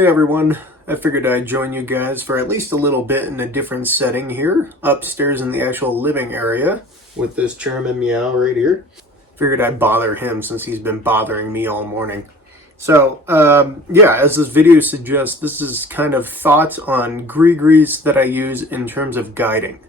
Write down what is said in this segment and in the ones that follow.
Hey everyone, I figured I'd join you guys for at least a little bit in a different setting here, upstairs in the actual living area, with this German Meow right here. Figured I'd bother him since he's been bothering me all morning. So, yeah, as this video suggests, this is kind of thoughts on Grigris that I use in terms of guiding.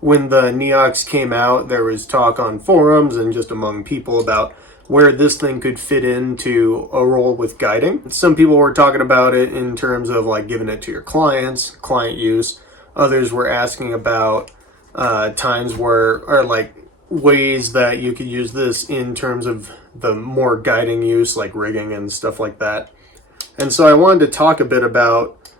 When the Neox came out, there was talk on forums and just among people about where this thing could fit into a role with guiding. Some people were talking about it in terms of like giving it to your clients, client use. Others were asking about times where, or like ways that you could use this in terms of the more guiding use, like rigging and stuff like that. And so I wanted to talk a bit about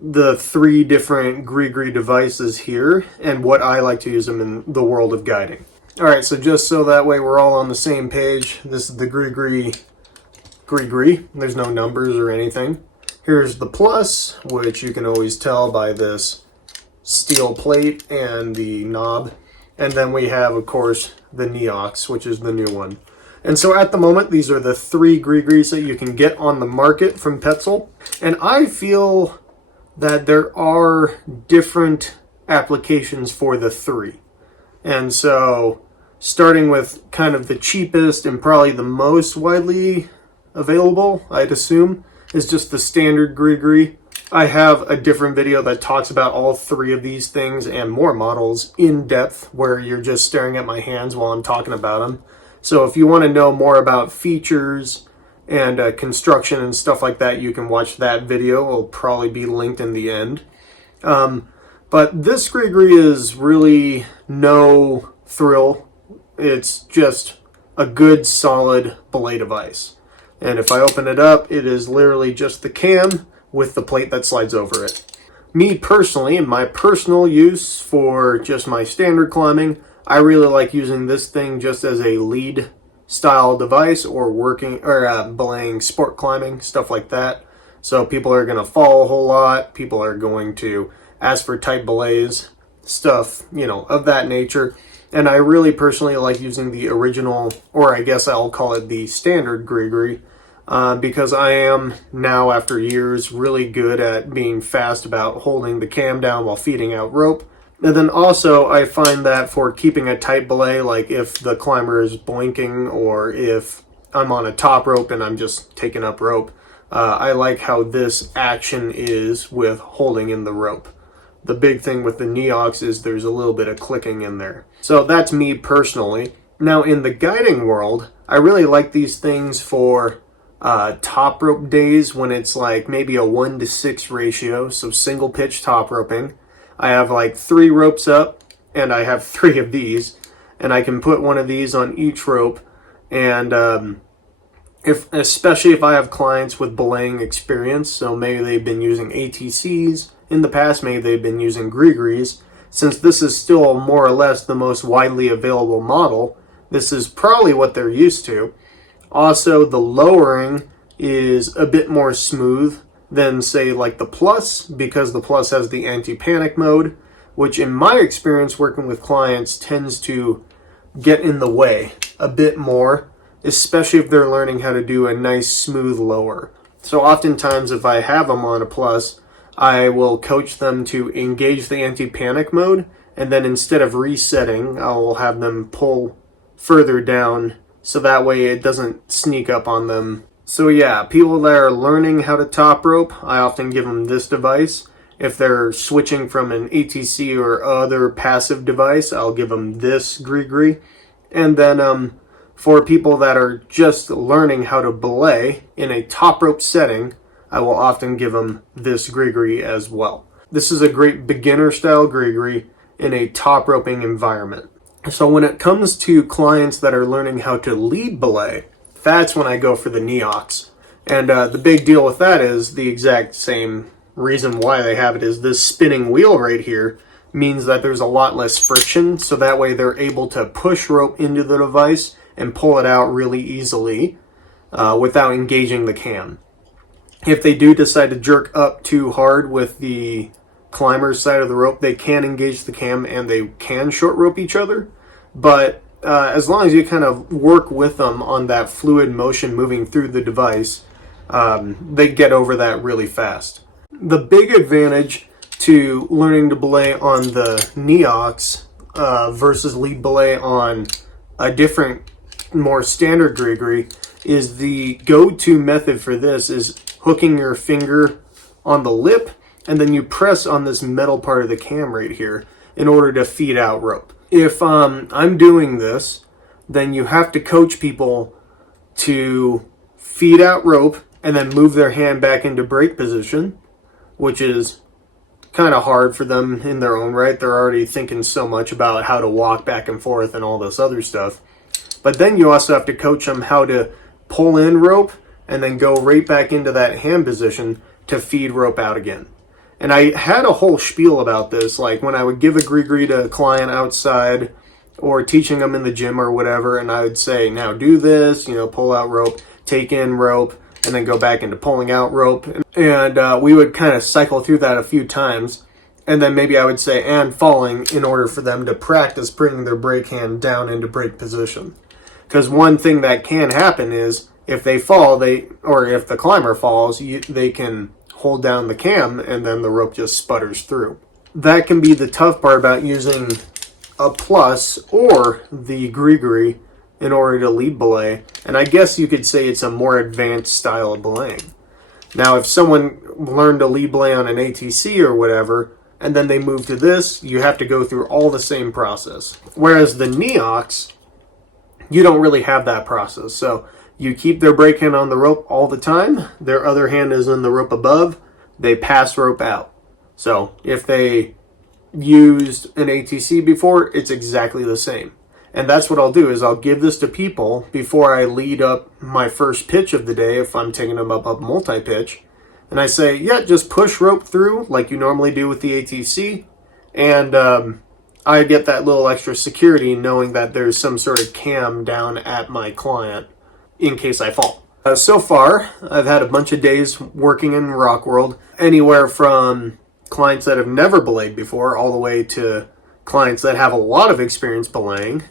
the three different Grigri devices here and what I like to use them in the world of guiding. Alright, so just so that way we're all on the same page, this is the Grigri. There's no numbers or anything. Here's the Plus, which you can always tell by this steel plate and the knob. And then we have, of course, the Neox, which is the new one. And so at the moment, these are the three Grigris that you can get on the market from Petzl. And I feel that there are different applications for the three. And so, starting with kind of the cheapest and probably the most widely available, I'd assume, is just the standard Grigri. I have a different video that talks about all three of these things and more models in depth, where you're just staring at my hands while I'm talking about them. So if you want to know more about features and construction and stuff like that, you can watch that video. It'll probably be linked in the end. But this Grigri is really no thrill. It's just a good, solid belay device. And if I open it up, it is literally just the cam with the plate that slides over it. Me personally, in my personal use for just my standard climbing, I really like using this thing just as a lead style device or belaying sport climbing, stuff like that. So people are going to fall a whole lot. People are going to ask for tight belays, stuff, of that nature. And I really personally like using the original, or I guess I'll call it the standard Grigri, because I am now, after years, really good at being fast about holding the cam down while feeding out rope. And then also, I find that for keeping a tight belay, like if the climber is blinking or if I'm on a top rope and I'm just taking up rope, I like how this action is with holding in the rope. The big thing with the Neox is there's a little bit of clicking in there. So that's me personally. Now in the guiding world, I really like these things for top rope days when it's like maybe a 1:6 ratio, so single pitch top roping. I have like 3 ropes up and I have 3 of these, and I can put one of these on each rope. And especially if I have clients with belaying experience, so maybe they've been using ATCs in the past, maybe they've been using Grigris. Since this is still more or less the most widely available model, this is probably what they're used to. Also, the lowering is a bit more smooth than, say, like the Plus, because the Plus has the anti-panic mode, which in my experience working with clients tends to get in the way a bit more, especially if they're learning how to do a nice smooth lower. So oftentimes if I have them on a Plus, I will coach them to engage the anti-panic mode, and then instead of resetting, I will have them pull further down so that way it doesn't sneak up on them. So yeah, people that are learning how to top rope, I often give them this device. If they're switching from an ATC or other passive device, I'll give them this Grigri. And then for people that are just learning how to belay in a top rope setting, I will often give them this Grigri as well. This is a great beginner style Grigri in a top roping environment. So when it comes to clients that are learning how to lead belay, that's when I go for the Neox. And the big deal with that is the exact same reason why they have it is this spinning wheel right here means that there's a lot less friction, so that way they're able to push rope into the device and pull it out really easily without engaging the cam. If they do decide to jerk up too hard with the climber's side of the rope, they can engage the cam and they can short rope each other. But as long as you kind of work with them on that fluid motion moving through the device, they get over that really fast. The big advantage to learning to belay on the Neox versus lead belay on a different, more standard Grigri is the go-to method for this is hooking your finger on the lip, and then you press on this metal part of the cam right here in order to feed out rope. If I'm doing this, then you have to coach people to feed out rope and then move their hand back into break position, which is kind of hard for them in their own right. They're already thinking so much about how to walk back and forth and all this other stuff. But then you also have to coach them how to pull in rope and then go right back into that hand position to feed rope out again. And I had a whole spiel about this, like when I would give a Grigri to a client outside or teaching them in the gym or whatever, and I would say, now do this, pull out rope, take in rope, and then go back into pulling out rope. And we would kind of cycle through that a few times. And then maybe I would say, and falling, in order for them to practice bringing their break hand down into break position. Because one thing that can happen is if they fall, or if the climber falls, they can hold down the cam and then the rope just sputters through. That can be the tough part about using a plus or the Grigri in order to lead belay. And I guess you could say it's a more advanced style of belaying. Now, if someone learned to lead belay on an ATC or whatever, and then they move to this, you have to go through all the same process. Whereas the Neox, you don't really have that process. So you keep their break hand on the rope all the time. Their other hand is in the rope above. They pass rope out. So if they used an ATC before, it's exactly the same. And that's what I'll do is I'll give this to people before I lead up my first pitch of the day if I'm taking them up multi-pitch. And I say, yeah, just push rope through like you normally do with the ATC. And I get that little extra security knowing that there's some sort of cam down at my client in case I fall. So far, I've had a bunch of days working in rock world, anywhere from clients that have never belayed before all the way to clients that have a lot of experience belaying.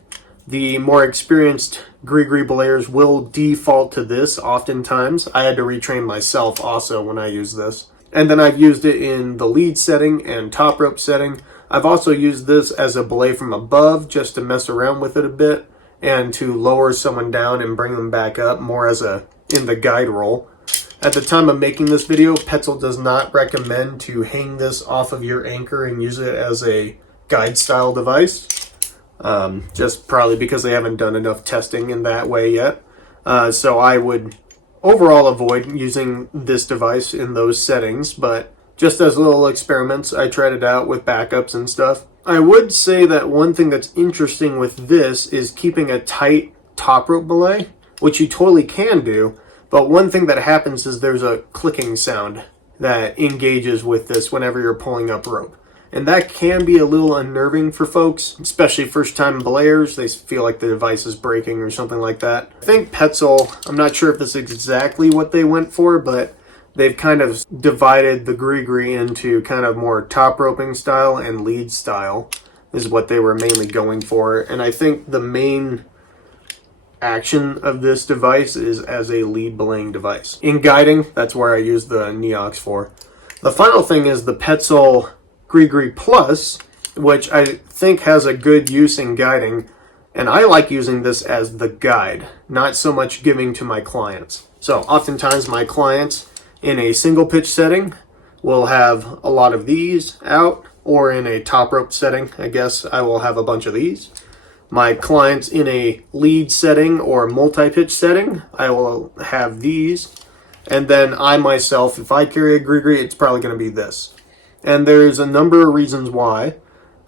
The more experienced Grigri belayers will default to this oftentimes. I had to retrain myself also when I use this. And then I've used it in the lead setting and top rope setting. I've also used this as a belay from above just to mess around with it a bit and to lower someone down and bring them back up more as in the guide roll. At the time of making this video, Petzl does not recommend to hang this off of your anchor and use it as a guide style device. Just probably because they haven't done enough testing in that way yet. So I would overall avoid using this device in those settings, but just as little experiments, I tried it out with backups and stuff. I would say that one thing that's interesting with this is keeping a tight top rope belay, which you totally can do, but one thing that happens is there's a clicking sound that engages with this whenever you're pulling up rope. And that can be a little unnerving for folks, especially first-time belayers. They feel like the device is breaking or something like that. I think Petzl, I'm not sure if this is exactly what they went for, but they've kind of divided the Grigri into kind of more top roping style and lead style is what they were mainly going for. And I think the main action of this device is as a lead belaying device. In guiding, that's where I use the Neox for. The final thing is the Petzl Grigri Plus, which I think has a good use in guiding, and I like using this as the guide, not so much giving to my clients. So oftentimes my clients in a single pitch setting will have a lot of these out, or in a top rope setting, I guess I will have a bunch of these. My clients in a lead setting or multi-pitch setting, I will have these. And then I myself, if I carry a Grigri, it's probably going to be this. And there's a number of reasons why,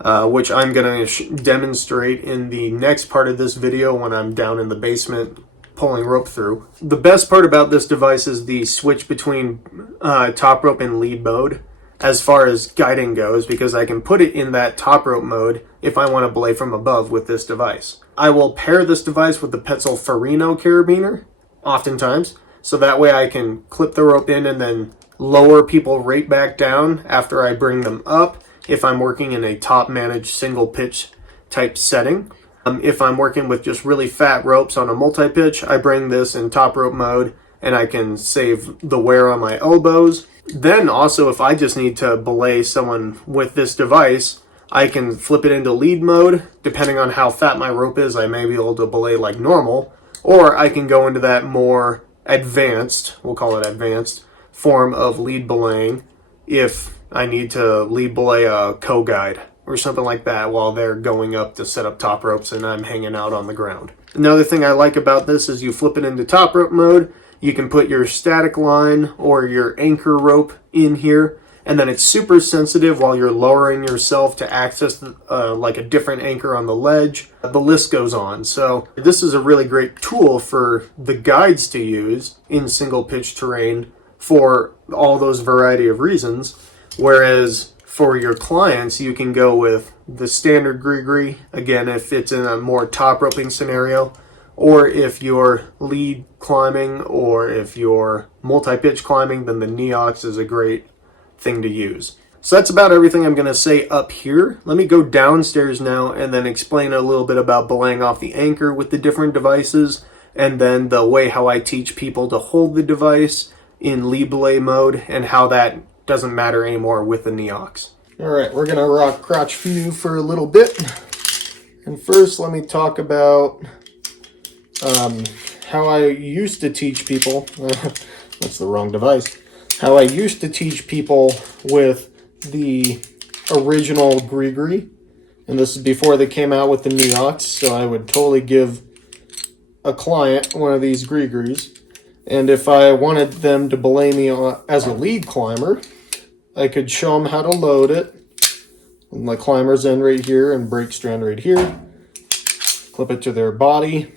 which I'm going to demonstrate in the next part of this video when I'm down in the basement pulling rope through. The best part about this device is the switch between top rope and lead mode as far as guiding goes, because I can put it in that top rope mode if I want to belay from above with this device. I will pair this device with the Petzl Farino carabiner oftentimes, so that way I can clip the rope in and then lower people right back down after I bring them up if I'm working in a top managed single pitch type setting. If I'm working with just really fat ropes on a multi-pitch, I bring this in top rope mode and I can save the wear on my elbows. Then also, if I just need to belay someone with this device, I can flip it into lead mode. Depending on how fat my rope is, I may be able to belay like normal, or I can go into that more advanced, we'll call it advanced, form of lead belaying if I need to lead belay a co-guide or something like that while they're going up to set up top ropes and I'm hanging out on the ground. Another thing I like about this is you flip it into top rope mode. You can put your static line or your anchor rope in here, and then it's super sensitive while you're lowering yourself to access like a different anchor on the ledge. The list goes on. So this is a really great tool for the guides to use in single pitch terrain for all those variety of reasons. Whereas for your clients, you can go with the standard Grigri, again, if it's in a more top roping scenario, or if you're lead climbing or if you're multi-pitch climbing, then the Neox is a great thing to use. So that's about everything I'm going to say up here. Let me go downstairs now and then explain a little bit about belaying off the anchor with the different devices, and then the way how I teach people to hold the device in lead belay mode and how that doesn't matter anymore with the Neox. All right, we're going to rock crotch view for a little bit. And first, let me talk about how I used to teach people. That's the wrong device. How I used to teach people with the original Grigri. And this is before they came out with the Neox. So I would totally give a client one of these Grigris. And if I wanted them to belay me as a lead climber, I could show them how to load it. My climber's end right here and brake strand right here. Clip it to their body.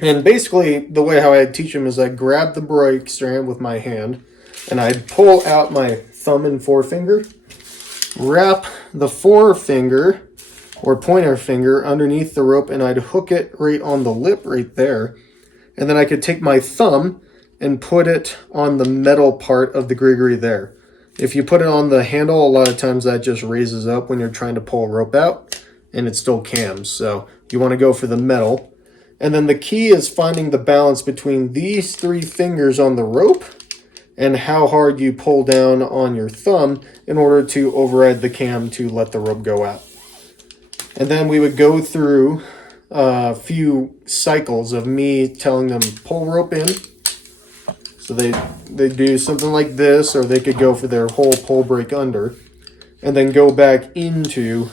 And basically, the way how I'd teach them is I'd grab the brake strand with my hand, and I'd pull out my thumb and forefinger, wrap the forefinger or pointer finger underneath the rope, and I'd hook it right on the lip right there. And then I could take my thumb and put it on the metal part of the Grigri there. If you put it on the handle, a lot of times that just raises up when you're trying to pull a rope out, and it still cams. So you want to go for the metal. And then the key is finding the balance between these three fingers on the rope and how hard you pull down on your thumb in order to override the cam to let the rope go out. And then we would go through a few cycles of me telling them pull rope in. So they do something like this, or they could go for their whole pull break under and then go back into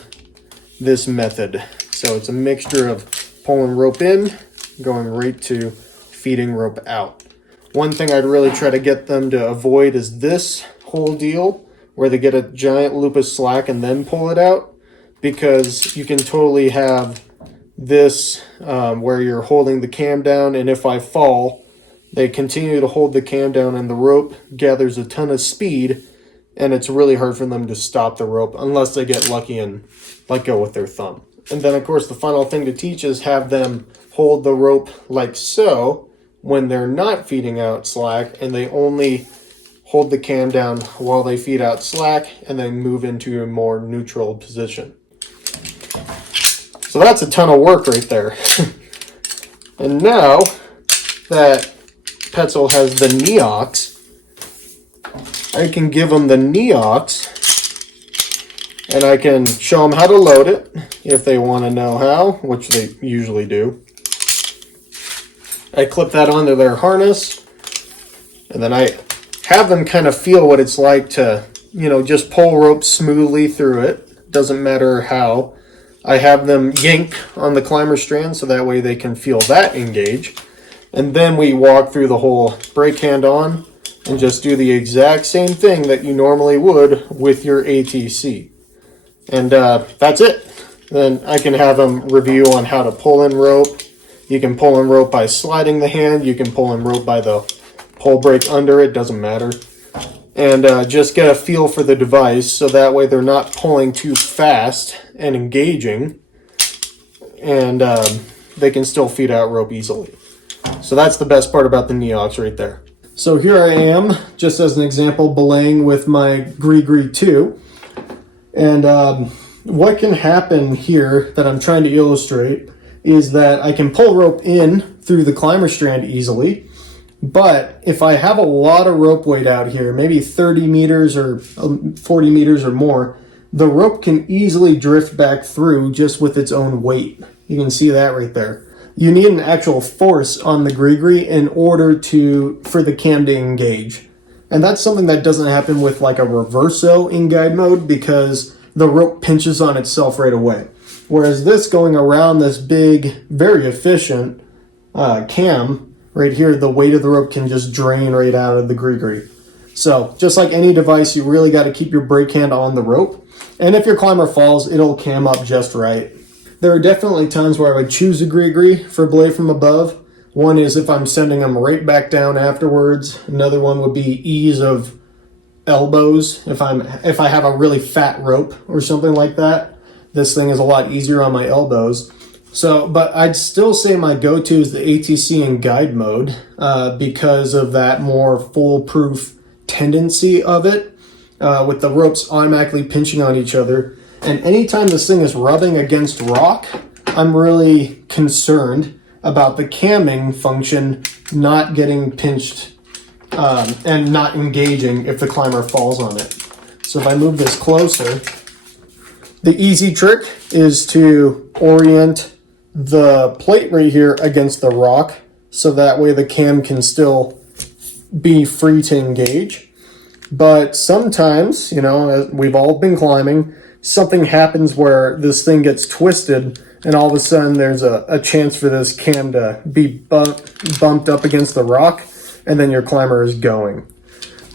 this method. So it's a mixture of pulling rope in, going right to feeding rope out. One thing I'd really try to get them to avoid is this whole deal where they get a giant loop of slack and then pull it out, because you can totally have this where you're holding the cam down, and if I fall, they continue to hold the cam down and the rope gathers a ton of speed, and it's really hard for them to stop the rope unless they get lucky and let go with their thumb. And then, of course, the final thing to teach is have them hold the rope like so when they're not feeding out slack, and they only hold the cam down while they feed out slack and then move into a more neutral position. So that's a ton of work right there. And now that Petzl has the Neox, I can give them the Neox, and I can show them how to load it if they want to know how, which they usually do. I clip that onto their harness, and then I have them kind of feel what it's like to, just pull rope smoothly through it. Doesn't matter how. I have them yank on the climber strand so that way they can feel that engage. And then we walk through the whole brake hand on and just do the exact same thing that you normally would with your ATC. And that's it. Then I can have them review on how to pull in rope. You can pull in rope by sliding the hand. You can pull in rope by the pull brake under it. Doesn't matter. And just get a feel for the device so that way they're not pulling too fast and engaging. And they can still feed out rope easily. So that's the best part about the Neox right there. So here I am, just as an example, belaying with my Grigri 2. And what can happen here that I'm trying to illustrate is that I can pull rope in through the climber strand easily. But if I have a lot of rope weight out here, maybe 30 meters or 40 meters or more, the rope can easily drift back through just with its own weight. You can see that right there. You need an actual force on the Grigri in order for the cam to engage. And that's something that doesn't happen with like a reverso in guide mode because the rope pinches on itself right away. Whereas this going around this big, very efficient cam right here, the weight of the rope can just drain right out of the Grigri. So just like any device, you really got to keep your brake hand on the rope. And if your climber falls, it'll cam up just right. There are definitely times where I would choose a Grigri for belay from above. One is if I'm sending them right back down afterwards. Another one would be ease of elbows. If I have a really fat rope or something like that, this thing is a lot easier on my elbows. So, but I'd still say my go-to is the ATC in guide mode because of that more foolproof tendency of it, with the ropes automatically pinching on each other. And anytime this thing is rubbing against rock, I'm really concerned about the camming function not getting pinched and not engaging if the climber falls on it. So if I move this closer, the easy trick is to orient the plate right here against the rock so that way the cam can still be free to engage. But sometimes, you know, as we've all been climbing, something happens where this thing gets twisted and all of a sudden there's a chance for this cam to be bumped up against the rock and then your climber is going,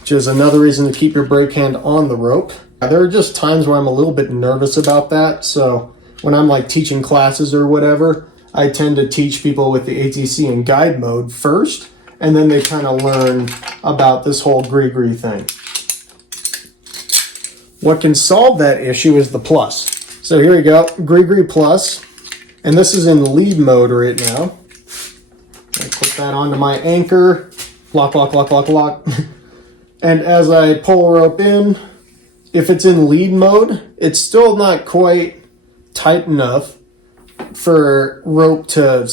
which is another reason to keep your brake hand on the rope. There are just times where I'm a little bit nervous about that. So when I'm like teaching classes or whatever, I tend to teach people with the ATC in guide mode first, and then they kind of learn about this whole Grigri thing. What can solve that issue is the plus. So here we go, Grigri Plus, and this is in lead mode right now. I put that onto my anchor, lock, lock, lock, lock, lock. And as I pull a rope in, if it's in lead mode, it's still not quite tight enough for rope to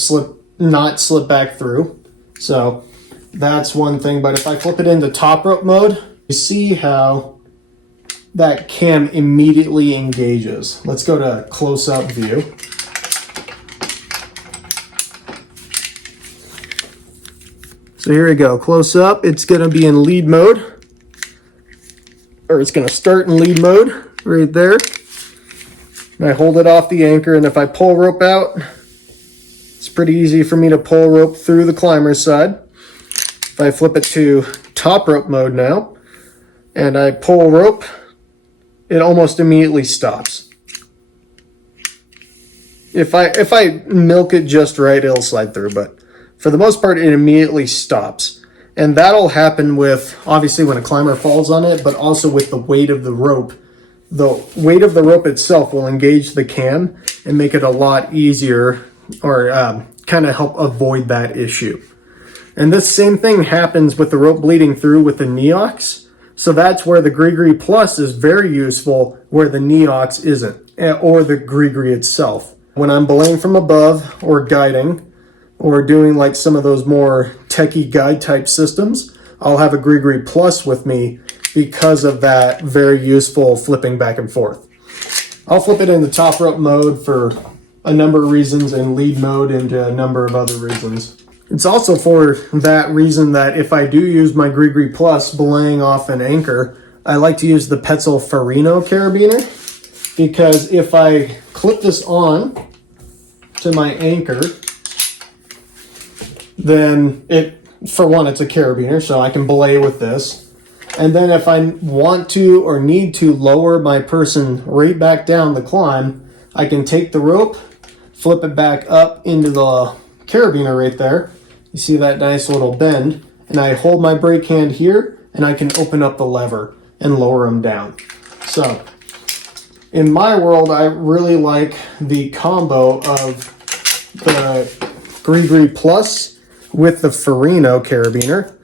not slip back through. So that's one thing. But if I flip it into top rope mode, you see how that cam immediately engages. Let's go to close-up view. So here we go, close up. It's going to be in lead mode, or it's going to start in lead mode right there. And I hold it off the anchor, and if I pull rope out, it's pretty easy for me to pull rope through the climber's side. If I flip it to top rope mode now, and I pull rope, it almost immediately stops. If I milk it just right, it'll slide through, but for the most part, it immediately stops. And that'll happen with, obviously, when a climber falls on it, but also with the weight of the rope. The weight of the rope itself will engage the cam and make it a lot easier, or kind of help avoid that issue. And this same thing happens with the rope bleeding through with the Neox. So that's where the Grigri Plus is very useful, where the Neox isn't, or the Grigri itself. When I'm belaying from above or guiding, or doing like some of those more techie guide type systems, I'll have a Grigri Plus with me because of that very useful flipping back and forth. I'll flip it into top rope mode for a number of reasons and lead mode into a number of other reasons. It's also for that reason that if I do use my Grigri Plus belaying off an anchor, I like to use the Petzl Farino carabiner, because if I clip this on to my anchor, then for one, it's a carabiner, so I can belay with this. And then if I want to or need to lower my person right back down the climb, I can take the rope, flip it back up into the carabiner right there. You see that nice little bend, and I hold my brake hand here, and I can open up the lever and lower them down. So in my world, I really like the combo of the Grigri Plus with the Farino carabiner,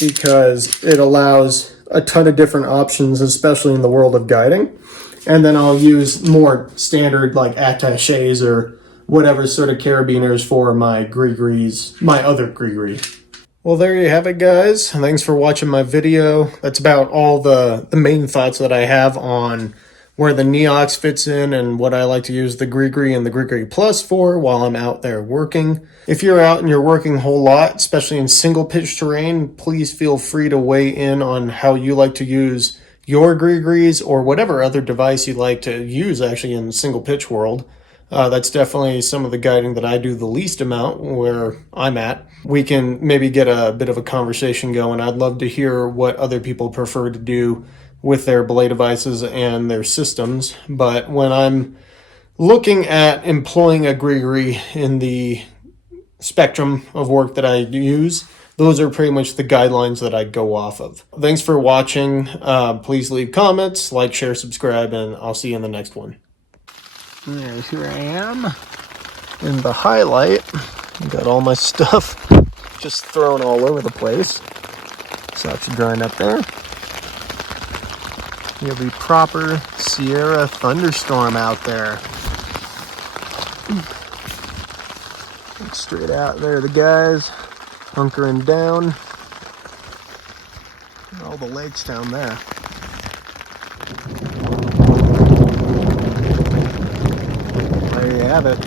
because it allows a ton of different options, especially in the world of guiding. And then I'll use more standard like attachés or whatever sort of carabiners for my Grigris, my other Grigri. Well, there you have it, guys. Thanks for watching my video. That's about all the main thoughts that I have on where the Neox fits in and what I like to use the Grigri and the Grigri Plus for while I'm out there working. If you're out and you're working a whole lot, especially in single pitch terrain, please feel free to weigh in on how you like to use your Grigris or whatever other device you like to use actually in the single pitch world. That's definitely some of the guiding that I do the least amount where I'm at. We can maybe get a bit of a conversation going. I'd love to hear what other people prefer to do with their belay devices and their systems. But when I'm looking at employing a Grigri in the spectrum of work that I use, those are pretty much the guidelines that I go off of. Thanks for watching. Please leave comments, like, share, subscribe, and I'll see you in the next one. Yeah, here I am in the highlight. Got all my stuff just thrown all over the place. So actually drying up there. You have the proper Sierra thunderstorm out there. Look straight out there, the guys hunkering down. All the lakes down there. There you have it.